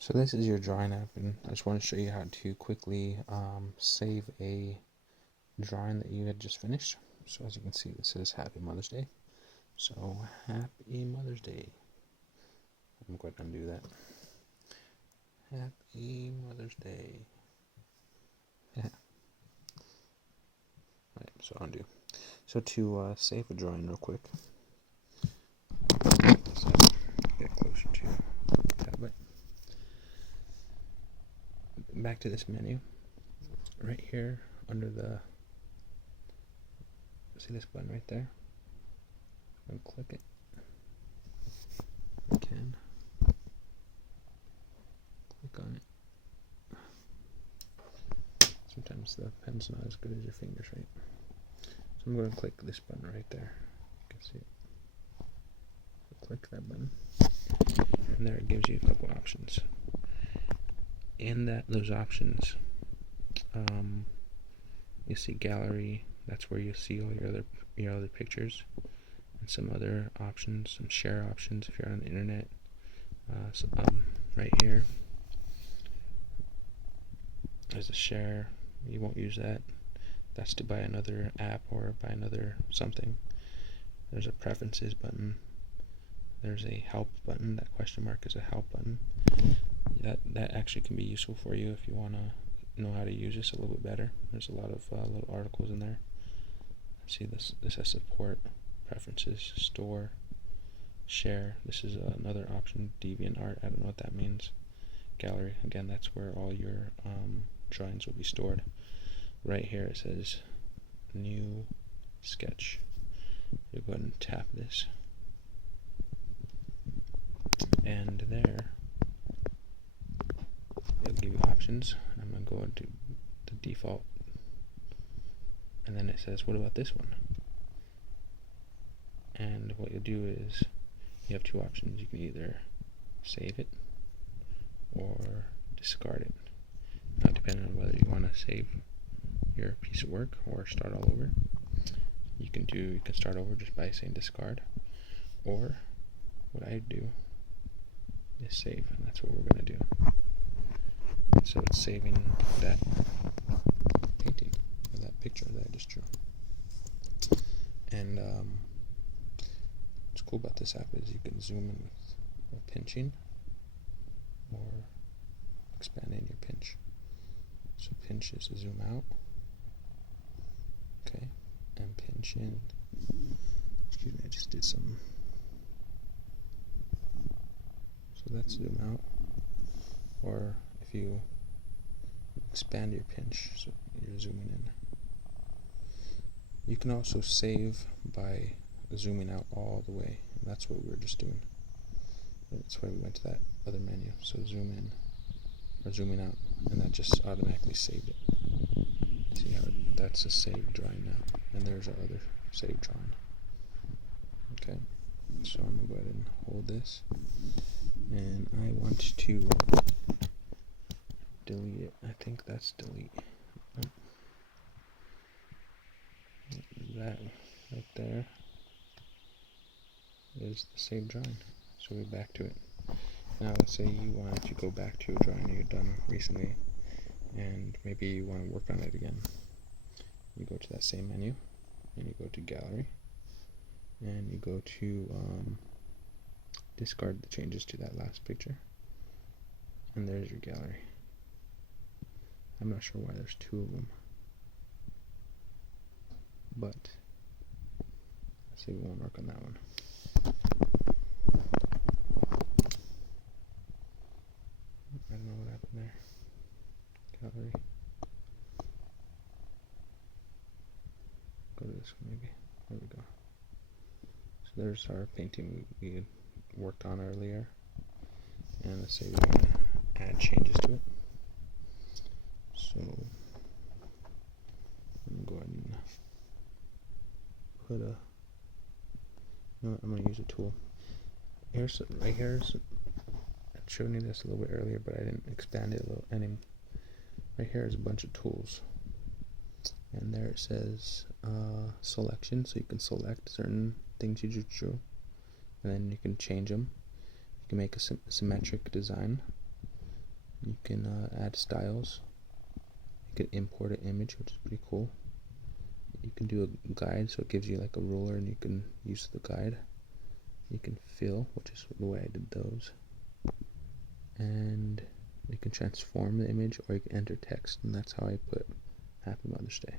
So this is your drawing app, and I just want to show you how to quickly save a drawing that you had just finished. So as you can see, it says Happy Mother's Day. So Happy Mother's Day. I'm going to undo that. Happy Mother's Day. Yeah. Alright, so undo. So to save a drawing real quick, get closer to the tablet. Back to this menu. Right here under the, see this button right there? I'm going to click it. I can click on it. Sometimes the pen's not as good as your fingers, right? So I'm going to click this button right there. You can see it. So click that button, and there it gives you a couple options. In those options, you see gallery. That's where you see all your other pictures, and some other options, some share options if you're on the internet. Right here, there's a share. You won't use that. That's to buy another app or buy another something. There's a preferences button. There's a help button. That question mark is a help button. That actually can be useful for you if you want to know how to use this a little bit better. There's a lot of little articles in there. See this has support, preferences, store, share. This is another option. DeviantArt. I don't know what that means. Gallery. Again, that's where all your drawings will be stored. Right here it says new sketch. You go ahead and tap this, and there it'll give you options. I'm going to go into the default, and then it says, what about this one? And what you'll do is you have two options. You can either save it or discard it. Now, depending on whether you want to save your piece of work or start all over, you can start over just by saying discard, or what I do is save, and that's what we're going to do. So it's saving that painting, or that picture that I just drew. And what's cool about this app is you can zoom in with pinching or expanding your pinch. So pinch is to zoom out, okay, and pinch in. Excuse me, I just did some. So that's zoom out. Or if you expand your pinch, so you're zooming in. You can also save by zooming out all the way. And that's what we were just doing. That's why we went to that other menu. So zoom in or zooming out, and that just automatically saved it. See how that's a saved drawing now, and there's our other saved drawing. Okay, so I'm gonna go ahead and hold this, and I want to delete it. I think that's delete. That right there is the saved drawing. So we're back to it. Now let's say you wanted to go back to a drawing you've done recently, and maybe you want to work on it again. You go to that same menu, and you go to gallery, and you go to discard the changes to that last picture, and there's your gallery. I'm not sure why there's two of them, but let's say we want to work on that one. I don't know what happened there. Gallery. Go to this one maybe. There we go. So there's our painting we had worked on earlier. And let's say we want to add changes to it. So I'm going to go ahead and put a, no, I'm going to use a tool. Right here's, I showed you this a little bit earlier, but I didn't expand it a little any. Right here is a bunch of tools, and there it says selection, so you can select certain things you just drew, and then you can change them. You can make a symmetric design, You can add styles. You can import an image, which is pretty cool. You can do a guide, so it gives you like a ruler and you can use the guide. You can fill, which is the way I did those. And you can transform the image, or you can enter text, and that's how I put Happy Mother's Day.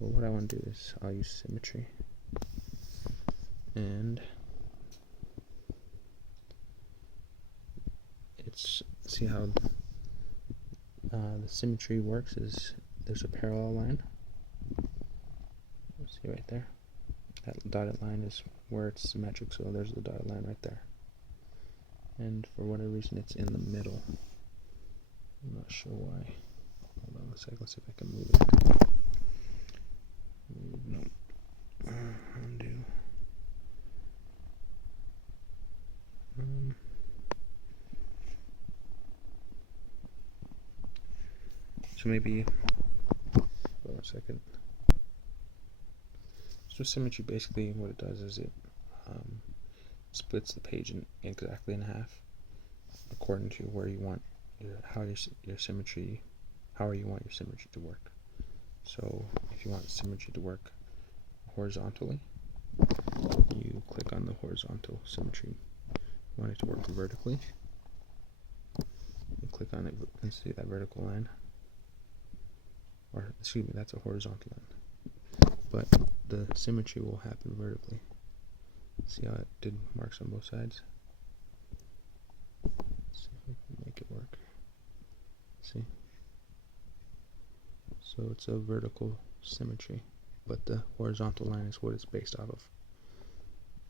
But what I want to do is I'll use symmetry. And see how the symmetry works is there's a parallel line. See right there? That dotted line is where it's symmetric, so there's the dotted line right there. And for whatever reason it's in the middle. I'm not sure why. Hold on a second, let's see if I can move it. No. Undo. So maybe, hold on a second. So symmetry, basically what it does is it splits the page exactly in half according to where you want how you want your symmetry to work. So if you want symmetry to work horizontally, you click on the horizontal symmetry. If you want it to work vertically, you click on it and see that vertical line. Or excuse me, that's a horizontal line. But the symmetry will happen vertically. See how it did marks on both sides? Let's see if we can make it work. See? So it's a vertical symmetry, but the horizontal line is what it's based off of.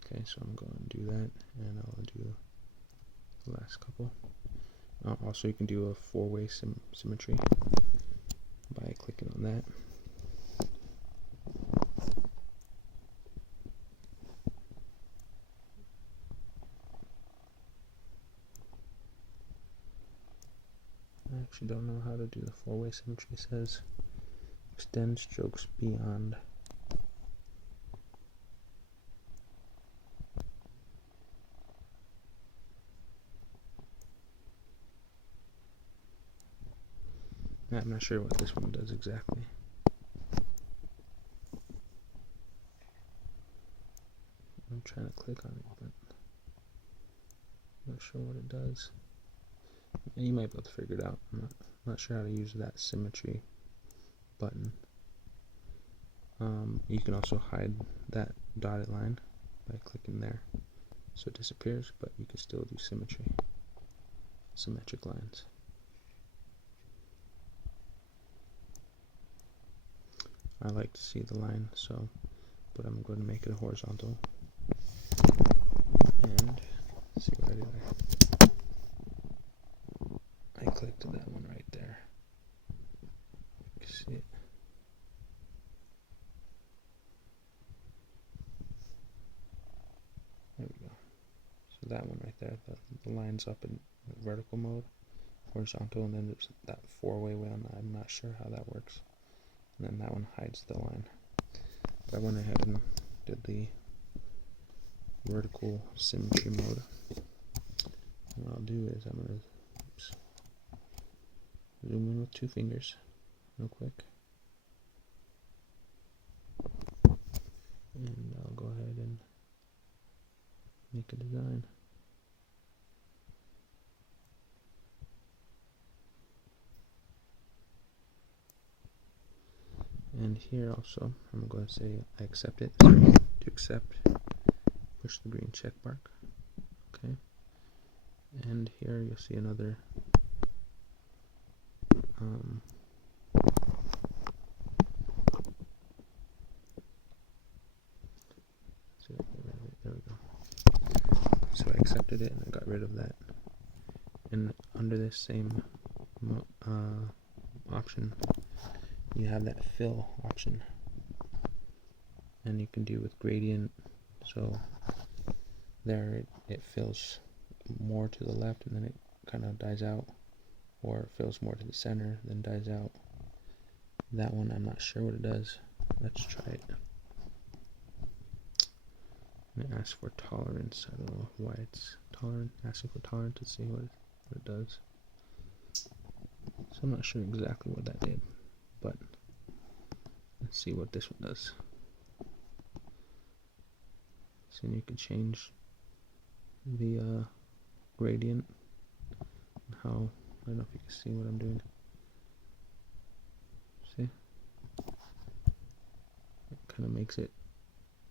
Okay, so I'm going to do that, and I'll do the last couple. Also, you can do a four-way symmetry by clicking on that. I actually don't know how to do the four-way symmetry. It says extend strokes beyond. I'm not sure what this one does exactly. I'm trying to click on it, but I'm not sure what it does. You might be able to figure it out. I'm not sure how to use that symmetry button. You can also hide that dotted line by clicking there, so it disappears, but you can still do symmetric lines. I like to see the line, but I'm going to make it a horizontal. And see what I do there. I clicked that one right there. You can see it. There we go. So that one right there, the line's up in vertical mode, horizontal, and then there's that four-way one. I'm not sure how that works. And then that one hides the line. But I went ahead and did the vertical symmetry mode. And what I'll do is I'm going to zoom in with 2 fingers real quick. And I'll go ahead and make a design. And here also, I'm going to say I accept it. So to accept, push the green check mark. Okay. And here you'll see another there we go. So I accepted it and I got rid of that. And under this same option, you have that fill option, and you can do with gradient. So there it fills more to the left and then it kind of dies out, or it fills more to the center then dies out. That one I'm not sure what it does. Let's try it. It asks for tolerance. I don't know why it's tolerant. Asking for tolerance to see what it does. So I'm not sure exactly what that did, but let's see what this one does. So you can change the gradient, how, I don't know if you can see what I'm doing. See? It kind of makes it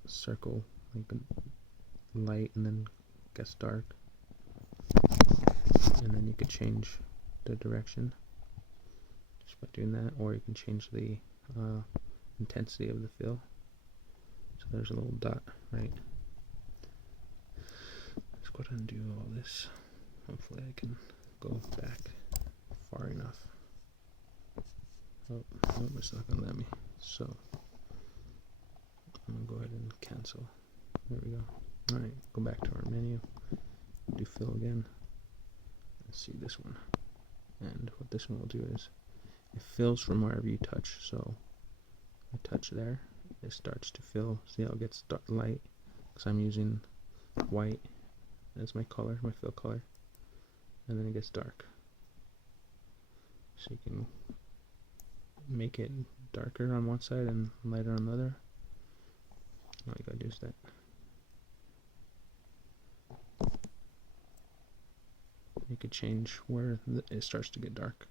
circle like a light and then gets dark. And then you could change the direction just by doing that, or you can change the intensity of the fill. So there's a little dot, right? Let's go ahead and do all this. Hopefully I can go back far enough. Oh, it's not gonna let me. So I'm gonna go ahead and cancel. There we go. Alright, go back to our menu. Do fill again. Let's see this one. And what this one will do is it fills from wherever you touch. So I touch there, it starts to fill. See how it gets light? Because I'm using white as my color, my fill color. And then it gets dark. So you can make it darker on one side and lighter on the other. All you gotta do is that. You could change where it starts to get dark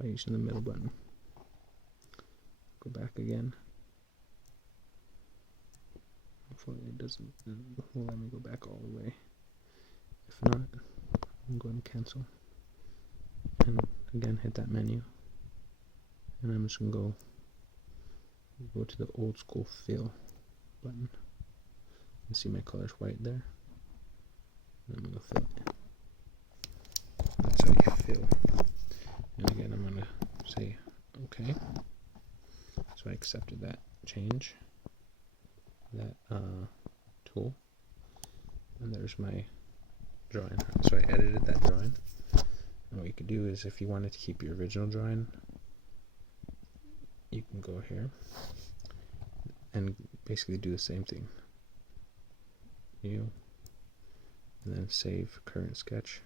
by using the middle button. Go back again. Hopefully it doesn't let me go back all the way. If not, I'm going to cancel. And again, hit that menu. And I'm just going to go to the old school fill button. You see my color's white there. And I'm going to fill it. That's how you fill. And again, I'm going to say okay. So I accepted that change, that tool. And there's my drawing. So I edited that drawing. And what you could do is, if you wanted to keep your original drawing, you can go here and basically do the same thing. And then save current sketch,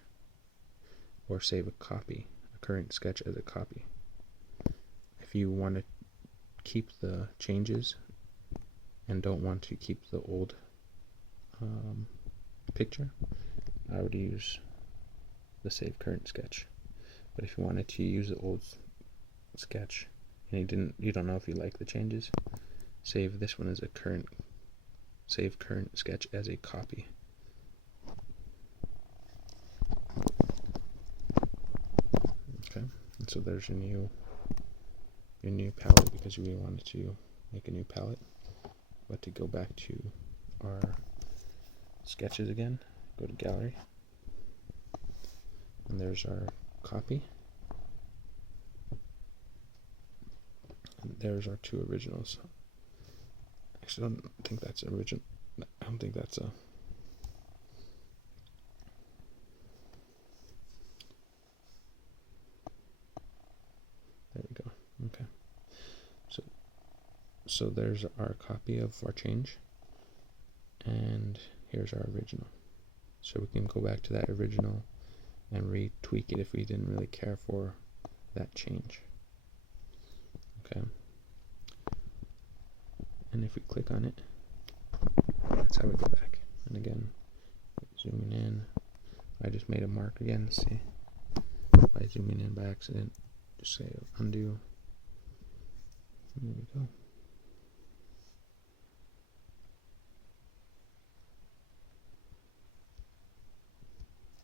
or save a copy, a current sketch as a copy. If you want to keep the changes and don't want to keep the old picture, I would use the save current sketch. But if you wanted to use the old sketch and you don't know if you like the changes, save this one as a save current sketch as a copy. Okay, and so there's your new palette, because we wanted to make a new palette. But to go back to our sketches again, go to gallery, and there's our copy, and there's our two originals. Actually, I don't think that's original. I don't think that's a. There we go. Okay. So there's our copy of our change, and here's our original. So we can go back to that original and retweak it if we didn't really care for that change. Okay. And if we click on it, that's how we go back. And again, zooming in, I just made a mark again. See, by zooming in by accident, just say undo. There we go.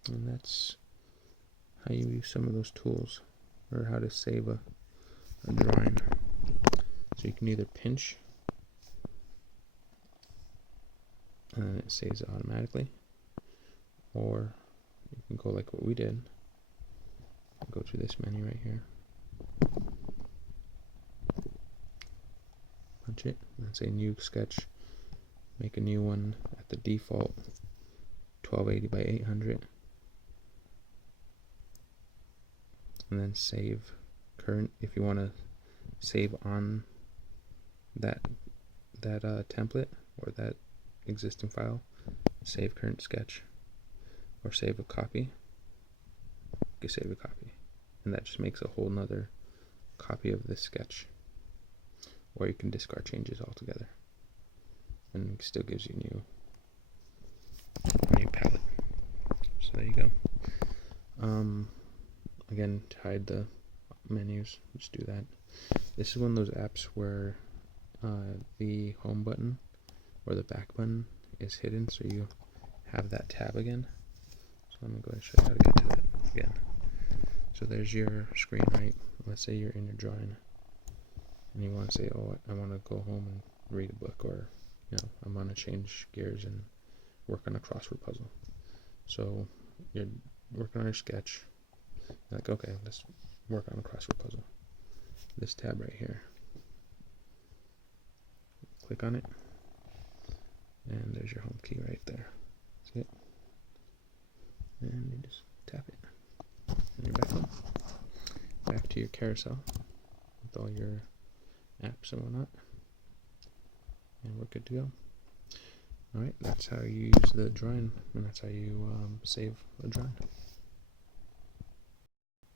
And that's how you use some of those tools, or how to save a drawing. So you can either pinch and then it saves it automatically, or you can go like what we did, go to this menu right here, punch it, and say new sketch, make a new one at the default 1280 by 800, and then save current. If you want to save on that template or that existing file, save current sketch, or save a copy. You can save a copy, and that just makes a whole nother copy of this sketch. Or you can discard changes altogether, and it still gives you a new palette. So there you go. Again, to hide the menus, just do that. This is one of those apps where the home button or the back button is hidden, so you have that tab again. So let me go ahead and show you how to get to that again. So there's your screen, right? Let's say you're in your drawing and you want to say, oh, I want to go home and read a book, or I want to change gears and work on a crossword puzzle. So you're working on your sketch. You're like, okay, let's work on a crossword puzzle. This tab right here. Click on it, and there's your home key right there. See it? And you just tap it, and you're back home. Back to your carousel with all your apps and whatnot, and we're good to go. Alright, that's how you use the drawing, and that's how you save a drawing.